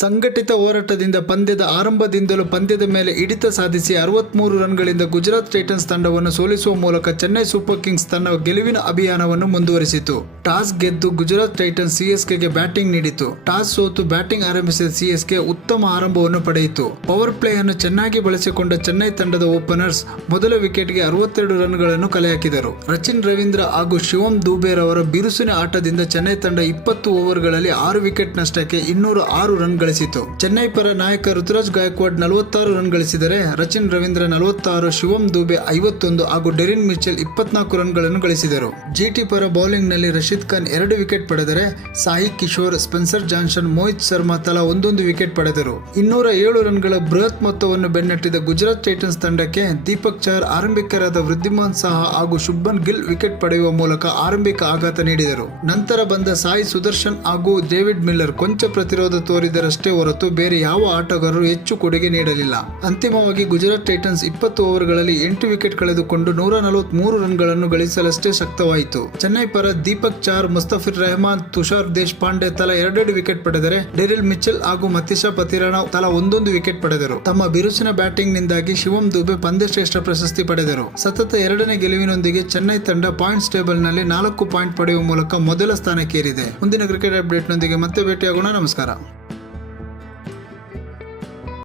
ಸಂಘಟಿತ ಹೋರಾಟದಿಂದ ಪಂದ್ಯದ ಆರಂಭದಿಂದಲೂ ಪಂದ್ಯದ ಮೇಲೆ ಹಿಡಿತ ಸಾಧಿಸಿ 63 ರನ್ಗಳಿಂದ ಗುಜರಾತ್ ಟೈಟನ್ಸ್ ತಂಡವನ್ನು ಸೋಲಿಸುವ ಮೂಲಕ ಚೆನ್ನೈ ಸೂಪರ್ ಕಿಂಗ್ಸ್ ತನ್ನ ಗೆಲುವಿನ ಅಭಿಯಾನವನ್ನು ಮುಂದುವರಿಸಿತು. ಟಾಸ್ ಗೆದ್ದು ಗುಜರಾತ್ ಟೈಟನ್ಸ್ ಸಿಎಸ್ಕೆಗೆ ಬ್ಯಾಟಿಂಗ್ ನೀಡಿತು. ಟಾಸ್ ಸೋತು ಬ್ಯಾಟಿಂಗ್ ಆರಂಭಿಸಿದ ಸಿಎಸ್ಕೆ ಉತ್ತಮ ಆರಂಭವನ್ನು ಪಡೆಯಿತು. ಪವರ್ ಪ್ಲೇ ಅನ್ನು ಚೆನ್ನಾಗಿ ಬಳಸಿಕೊಂಡ ಚೆನ್ನೈ ತಂಡದ ಓಪನರ್ಸ್ ಮೊದಲ ವಿಕೆಟ್ಗೆ 62 ರನ್ಗಳನ್ನು ಕಲೆಹಾಕಿದರು. ರಚಿನ್ ರವೀಂದ್ರ ಹಾಗೂ ಶಿವಮ್ ದೂಬೆ ರವರ ಬಿರುಸಿನ ಆಟದಿಂದ ಚೆನ್ನೈ ತಂಡ 20 ಓವರ್ಗಳಲ್ಲಿ 6 ವಿಕೆಟ್ ನಷ್ಟಕ್ಕೆ 206 ರನ್ ಗಳಿಸಿತು. ಚೆನ್ನೈ ಪರ ನಾಯಕ ಋತುರಾಜ್ ಗಾಯಕ್ವಾಡ್ 46 ರನ್ ಗಳಿಸಿದರೆ ರಚಿನ್ ರವೀಂದ್ರ 46, ಶಿವಮ್ ದೂಬೆ 51 ಹಾಗೂ ಡೆರಿನ್ ಮಿಚೆಲ್ 24 ರನ್ಗಳನ್ನು ಗಳಿಸಿದರು. ಜಿಟಿ ಪರ ಬೌಲಿಂಗ್ ನಲ್ಲಿ ರಶೀದ್ ಖಾನ್ 2 ವಿಕೆಟ್ ಪಡೆದರೆ ಸಾಯಿ ಕಿಶೋರ್, ಸ್ಪೆನ್ಸರ್ ಜಾನ್ಸನ್, ಮೋಹಿತ್ ಶರ್ಮಾ ತಲಾ ಒಂದೊಂದು ವಿಕೆಟ್ ಪಡೆದರು. 207 ರನ್ಗಳ ಬೃಹತ್ ಮೊತ್ತವನ್ನು ಬೆನ್ನಟ್ಟಿದ ಗುಜರಾತ್ ಟೈಟನ್ಸ್ ತಂಡಕ್ಕೆ ದೀಪಕ್ ಚಹರ್, ಆರಂಭಿಕರಾದ ವೃದ್ಧಿಮಾನ್ ಸಾಹಾ ಹಾಗೂ ಶುಭ್ಮನ್ ಗಿಲ್ ವಿಕೆಟ್ ಪಡೆಯುವ ಮೂಲಕ ಆರಂಭಿಕ ಆಘಾತ ನೀಡಿದರು. ನಂತರ ಬಂದ ಸಾಯಿ ಸುದರ್ಶನ್ ಹಾಗೂ ಡೇವಿಡ್ ಮಿಲ್ಲರ್ ಕೊಂಚ ಪ್ರತಿರೋಧ ತೋರಿದರಷ್ಟೇ ಹೊರತು ಬೇರೆ ಯಾವ ಆಟಗಾರರು ಹೆಚ್ಚು ಕೊಡುಗೆ ನೀಡಲಿಲ್ಲ. ಅಂತಿಮವಾಗಿ ಗುಜರಾತ್ ಟೈಟನ್ಸ್ 20 ಓವರ್ಗಳಲ್ಲಿ 8 ವಿಕೆಟ್ ಕಳೆದುಕೊಂಡು 143 ರನ್ಗಳನ್ನು ಗಳಿಸಲಷ್ಟೇ ಶಕ್ತವಾಯಿತು. ಚೆನ್ನೈ ಪರ ದೀಪಕ್ ಚಹರ್, ಮುಸ್ತಫಿರ್ ರೆಹಮಾನ್, ತುಷಾರ್ ದೇಶ್ ಪಾಂಡೆ ತಲಾ 2 ವಿಕೆಟ್ ಪಡೆದರೆ ಡೆರಿಲ್ ಮಿಚೆಲ್ ಹಾಗೂ ಮತೀಶಾ ಪತಿರಾಣ ತಲಾ ಒಂದೊಂದು ವಿಕೆಟ್ ಪಡೆದರು. ತಮ್ಮ ಬಿರುಸಿನ ಬ್ಯಾಟಿಂಗ್ ನಿಂದಾಗಿ ಶಿವಮ್ ದೂಬೆ ಪಂದ್ಯಶ್ರೇಷ್ಠ ಪ್ರಶಸ್ತಿ ಪಡೆದರು. ಸತತ 2ನೇ ಗೆಲುವಿನೊಂದಿಗೆ ಚೆನ್ನೈ ತಂಡ ಪಾಯಿಂಟ್ಸ್ ಟೇಬಲ್ ನಲ್ಲಿ 4 ಪಾಯಿಂಟ್ ಪಡೆಯುವ ಮೂಲಕ ಮೊದಲ ಸ್ಥಾನಕ್ಕೇರಿದೆ. ಮುಂದಿನ ಕ್ರಿಕೆಟ್ ಅಪ್ಡೇಟ್ ನೊಂದಿಗೆ ಮತ್ತೆ ಭೇಟಿಯಾಗೋಣ. ನಮಸ್ಕಾರ.